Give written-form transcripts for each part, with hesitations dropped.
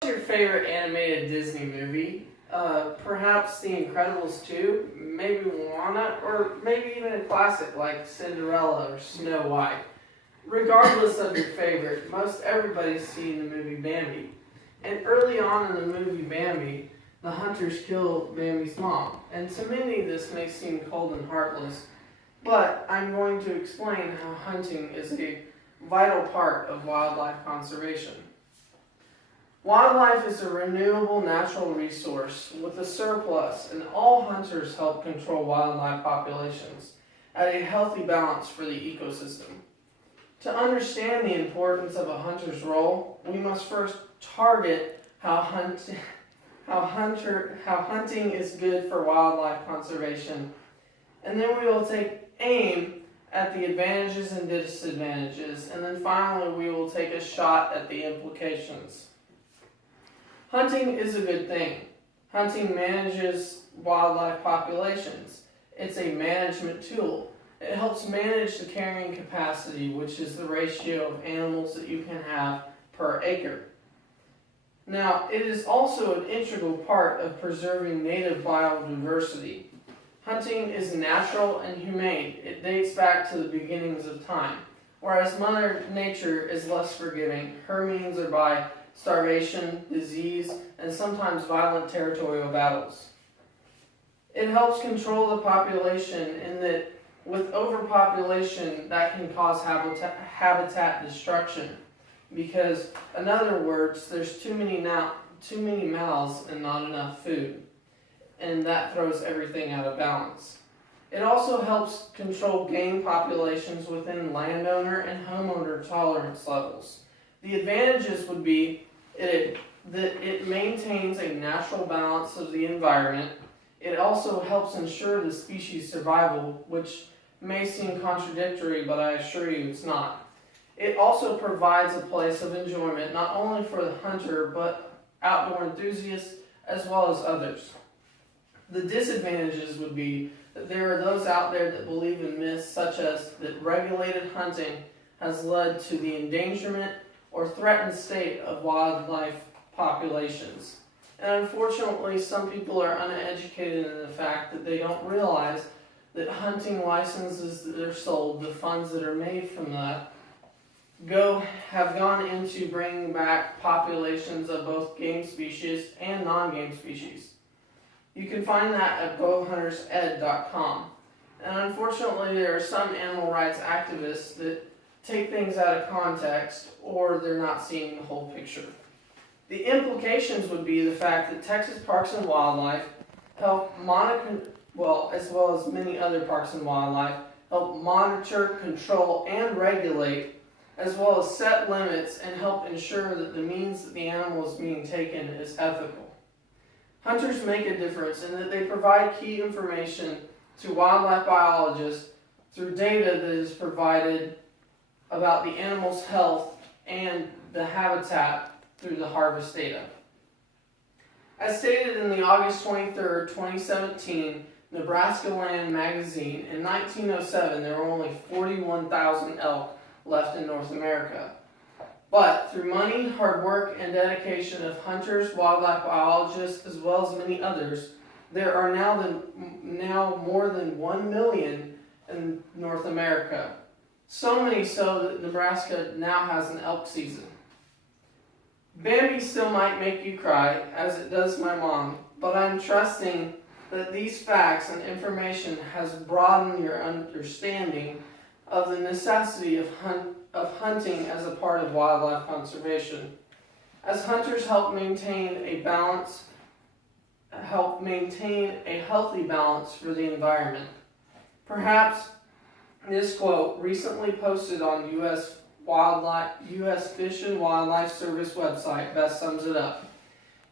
What's your favorite animated Disney movie? Perhaps The Incredibles 2, maybe Moana, or maybe even a classic like Cinderella or Snow White. Regardless of your favorite, most everybody's seen the movie Bambi. And early on in the movie Bambi, the hunters kill Bambi's mom. And to many, this may seem cold and heartless, but I'm going to explain how hunting is a vital part of wildlife conservation. Wildlife is a renewable natural resource with a surplus, and all hunters help control wildlife populations at a healthy balance for the ecosystem. To understand the importance of a hunter's role, we must first target how hunting is good for wildlife conservation, and then we will take aim at the advantages and disadvantages, and then finally we will take a shot at the implications. Hunting is a good thing. Hunting manages wildlife populations. It's a management tool. It helps manage the carrying capacity, which is the ratio of animals that you can have per acre. Now, it is also an integral part of preserving native biodiversity. Hunting is natural and humane. It dates back to the beginnings of time. Whereas Mother Nature is less forgiving, her means are by starvation, disease, and sometimes violent territorial battles. It helps control the population in that with overpopulation that can cause habitat destruction, because in other words, there's too many mouths and not enough food, and that throws everything out of balance. It also helps control game populations within landowner and homeowner tolerance levels. The advantages would be that it maintains a natural balance of the environment. It also helps ensure the species' survival, which may seem contradictory, but I assure you it's not. It also provides a place of enjoyment not only for the hunter, but outdoor enthusiasts as well as others. The disadvantages would be that there are those out there that believe in myths such as that regulated hunting has led to the endangerment or threatened state of wildlife populations. And unfortunately, some people are uneducated in the fact that they don't realize that hunting licenses that are sold, the funds that are made from that, have gone into bringing back populations of both game species and non-game species. You can find that at bowhuntersed.com. And unfortunately, there are some animal rights activists that take things out of context, or they're not seeing the whole picture. The implications would be the fact that Texas Parks and Wildlife help monitor, as well as many other parks and wildlife, help monitor, control, and regulate, as well as set limits and help ensure that the means that the animal is being taken is ethical. Hunters make a difference in that they provide key information to wildlife biologists through data that is provided about the animal's health and the habitat through the harvest data. As stated in the August 23, 2017 Nebraska Land magazine, in 1907 there were only 41,000 elk left in North America. But through money, hard work, and dedication of hunters, wildlife biologists, as well as many others, there are now more than 1 million in North America. So many so that Nebraska now has an elk season. Bambi still might make you cry, as it does my mom, but I'm trusting that these facts and information has broadened your understanding of the necessity of hunting as a part of wildlife conservation. As hunters help maintain a healthy balance for the environment. Perhaps this quote, recently posted on U.S. Fish and Wildlife Service website, best sums it up.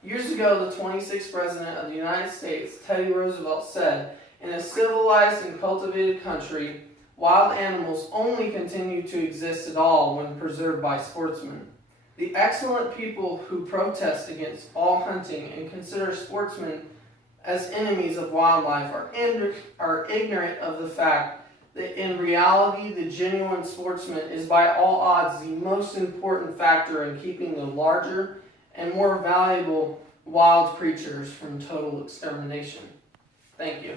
Years ago, the 26th President of the United States, Teddy Roosevelt, said, "In a civilized and cultivated country, wild animals only continue to exist at all when preserved by sportsmen. The excellent people who protest against all hunting and consider sportsmen as enemies of wildlife are ignorant of the fact that in reality, the genuine sportsman is by all odds the most important factor in keeping the larger and more valuable wild creatures from total extermination. Thank you.